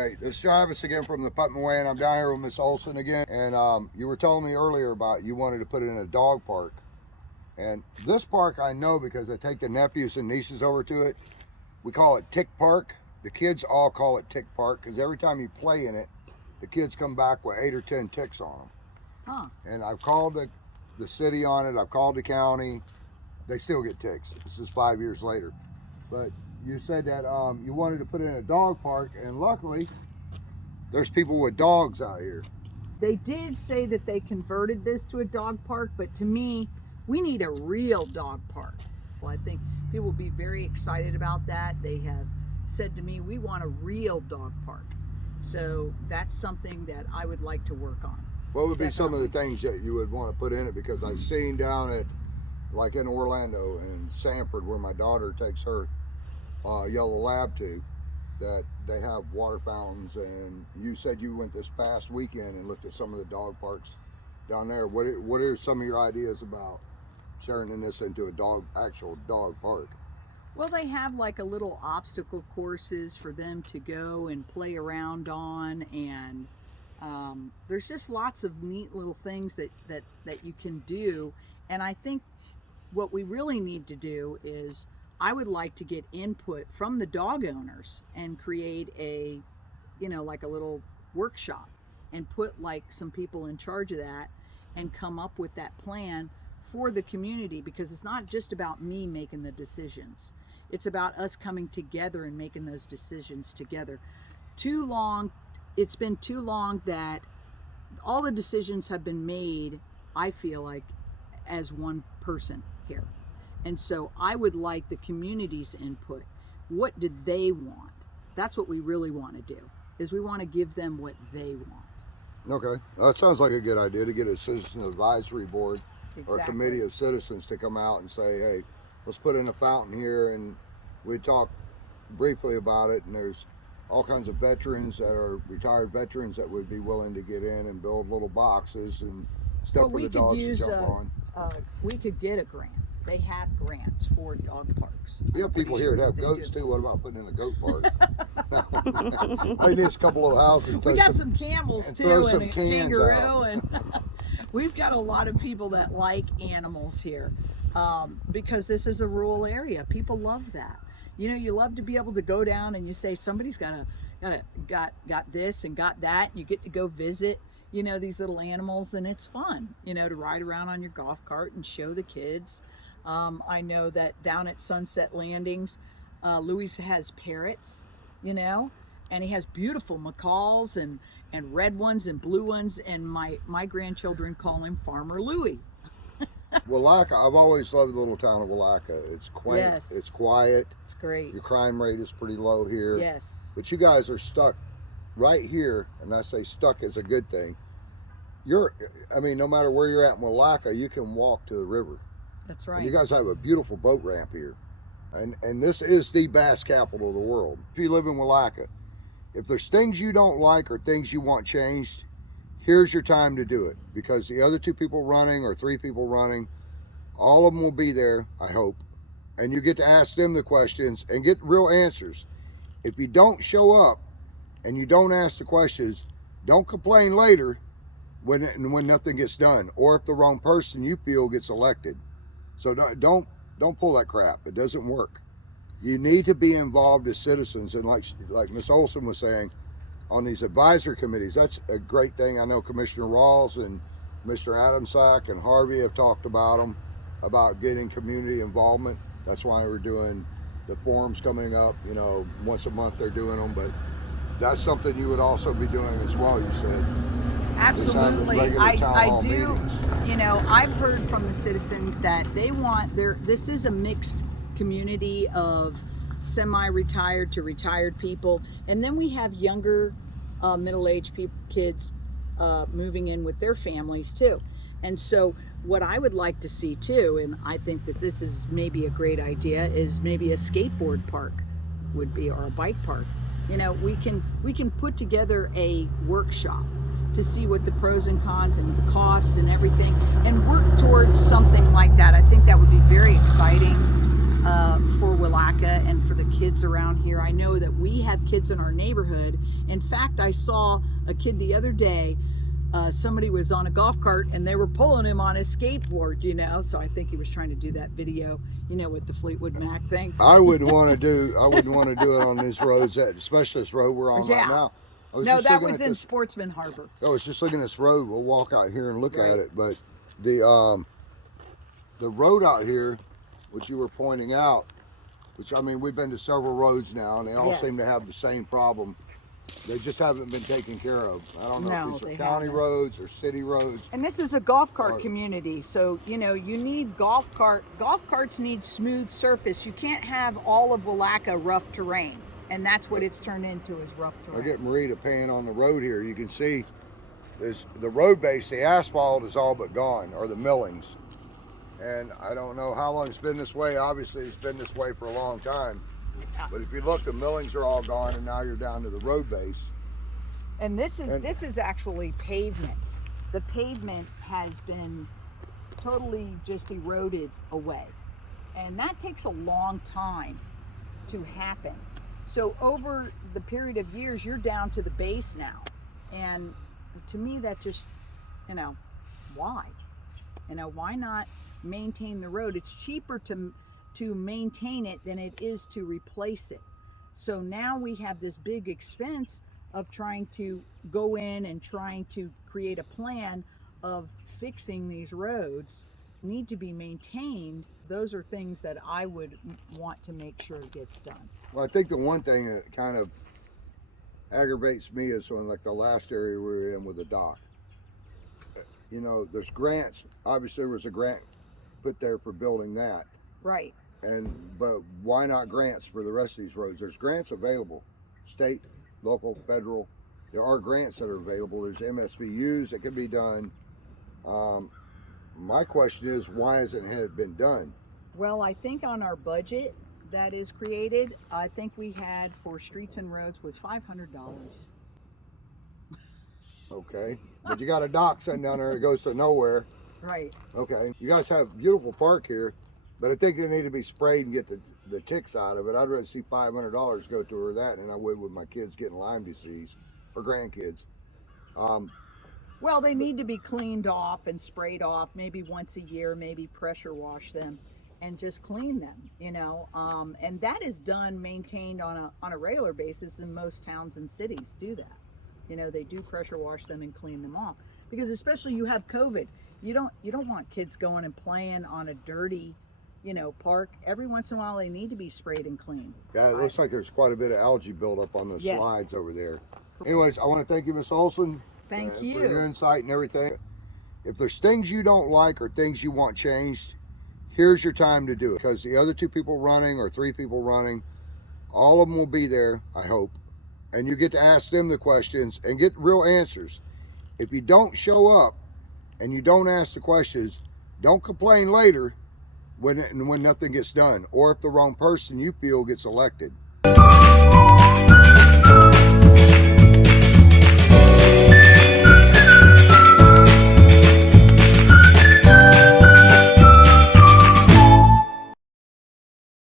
Hey, this is Travis again from the Putnam Way, and I'm down here with Miss Olson again. And you were telling me earlier about you wanted to put it in a dog park. And this park I know because I take the nephews and nieces over to it. We call it Tick Park. The kids all call it Tick Park because every time you play in it, the kids come back with 8 or 10 ticks on them. Huh. And I've called the city on it. I've called the county. They still get ticks. This is 5 years later. But you said that you wanted to put it in a dog park, and luckily there's people with dogs out here. They did say that they converted this to a dog park, but to me, we need a real dog park. Well, I think people will be very excited about that. They have said to me, we want a real dog park. So that's something that I would like to work on. What would be some of the things that you would want to put in it? Because I've seen down at, like in Orlando and Sanford, where my daughter takes her yellow lab to, that they have water fountains. And you said you went this past weekend and looked at some of the dog parks down there. What are some of your ideas about turning this into a actual dog park? Well, they have like a little obstacle courses for them to go and play around on, and there's just lots of neat little things that you can do. And I think what we really need to do is, I would like to get input from the dog owners and create like a little workshop and put like some people in charge of that and come up with that plan for the community, because it's not just about me making the decisions. It's about us coming together and making those decisions together. It's been too long that all the decisions have been made, I feel like, as one person here. And so I would like the community's input. What do they want? That's what we really want to do, is we want to give them what they want. Okay, that sounds like a good idea, to get a citizen advisory board. Exactly. Or a committee of citizens to come out and say, hey, let's put in a fountain here. And we talked briefly about it, and there's all kinds of veterans that are retired veterans that would be willing to get in and build little boxes and stuff for the dogs to jump on. We could get a grant. They have grants for dog parks. You have people here that have goats too. What about putting in a goat park? They need a couple of houses. We got some camels too, and a kangaroo, and we've got a lot of people that like animals here, because this is a rural area. People love that. You love to be able to go down and you say somebody's got this and got that. You get to go visit, these little animals, and it's fun, to ride around on your golf cart and show the kids. I know that down at Sunset Landings, Louis has parrots, and he has beautiful macaws and red ones and blue ones, and my grandchildren call him Farmer Louis. Welaka, I've always loved the little town of Welaka. It's quaint, yes. It's quiet. It's great. Your crime rate is pretty low here. Yes. But you guys are stuck right here, and I say stuck is a good thing. No matter where you're at in Welaka, you can walk to the river. That's right. And you guys have a beautiful boat ramp here. And this is the bass capital of the world. If you live in Welaka, if there's things you don't like or things you want changed, here's your time to do it, because the other 2 people running or 3 people running, all of them will be there, I hope. And you get to ask them the questions and get real answers. If you don't show up and you don't ask the questions, don't complain later when nothing gets done, or if the wrong person you feel gets elected. So don't pull that crap. It doesn't work. You need to be involved as citizens, and like Miss Olson was saying, on these advisory committees, that's a great thing. I know Commissioner Rawls and Mr. Adamsack and Harvey have talked about them, about getting community involvement. That's why we're doing the forums coming up. Once a month they're doing them, but that's something you would also be doing as well, you said. Absolutely. I do. Meetings. I've heard from the citizens that they want this is a mixed community of semi-retired to retired people, and then we have younger middle-aged kids moving in with their families too. And so what I would like to see too, and I think that this is maybe a great idea, is maybe a skateboard park would be, or a bike park. We can put together a workshop to see what the pros and cons and the cost and everything, and work towards something like that. I think that would be very exciting for Welaka and for the kids around here. I know that we have kids in our neighborhood. In fact, I saw a kid the other day. Somebody was on a golf cart and they were pulling him on his skateboard, you know. So I think he was trying to do that video, you know, with the Fleetwood Mac thing. I wouldn't want to do it on these roads, especially this road we're on right now. No, that was in Sportsman Harbor. I was just looking at this road. We'll walk out here and look at it. But the road out here, which you were pointing out, which, I mean, we've been to several roads now, and they all seem to have the same problem. They just haven't been taken care of. I don't know if these are county roads or city roads. And this is a golf cart community, so you know you need golf carts need smooth surface. You can't have all of Welaka rough terrain, and that's what it's turned into, is rough terrain. I'll get Marie to pan on the road here. You can see there's the road base, the asphalt is all but gone, or the millings. And I don't know how long it's been this way. Obviously, it's been this way for a long time. But if you look, the millings are all gone, and now you're down to the road base. And this is actually pavement. The pavement has been totally just eroded away, and that takes a long time to happen. So over the period of years, you're down to the base now, and to me, that just, you know, why? You know, why not maintain the road? It's cheaper to maintain it than it is to replace it. So now we have this big expense of trying to go in and trying to create a plan of fixing these roads. Need to be maintained. Those are things that I would want to make sure gets done. Well, I think the one thing that kind of aggravates me is when, like, the last area we were in with the dock. You know, there's grants. Obviously, there was a grant put there for building that. Right. But why not grants for the rest of these roads? There's grants available, state, local, federal. There are grants that are available. There's MSVUs that can be done. My question is, why hasn't it been done? Well, I think on our budget that is created, I think we had for streets and roads was $500. Okay, but you got a dock sitting down there that goes to nowhere. Right. Okay, you guys have a beautiful park here, but I think they need to be sprayed and get the ticks out of it. I'd rather see $500 go toward that than I would with my kids getting Lyme disease, or grandkids. Well, they need to be cleaned off and sprayed off maybe once a year, maybe pressure wash them and just clean them, you know. And that is done, maintained on a regular basis, and most towns and cities do that. You know, they do pressure wash them and clean them off, because especially you have COVID. You don't want kids going and playing on a dirty, you know, park. Every once in a while they need to be sprayed and cleaned. Yeah, it looks like there's quite a bit of algae buildup on the slides over there. Anyways, I want to thank you, Miss Olson. Thank you for your insight and everything. If there's things you don't like or things you want changed, here's your time to do it, because the other 2 people running or 3 people running, all of them will be there, I hope, and you get to ask them the questions and get real answers. If you don't show up and you don't ask the questions, don't complain later when nothing gets done, or if the wrong person you feel gets elected.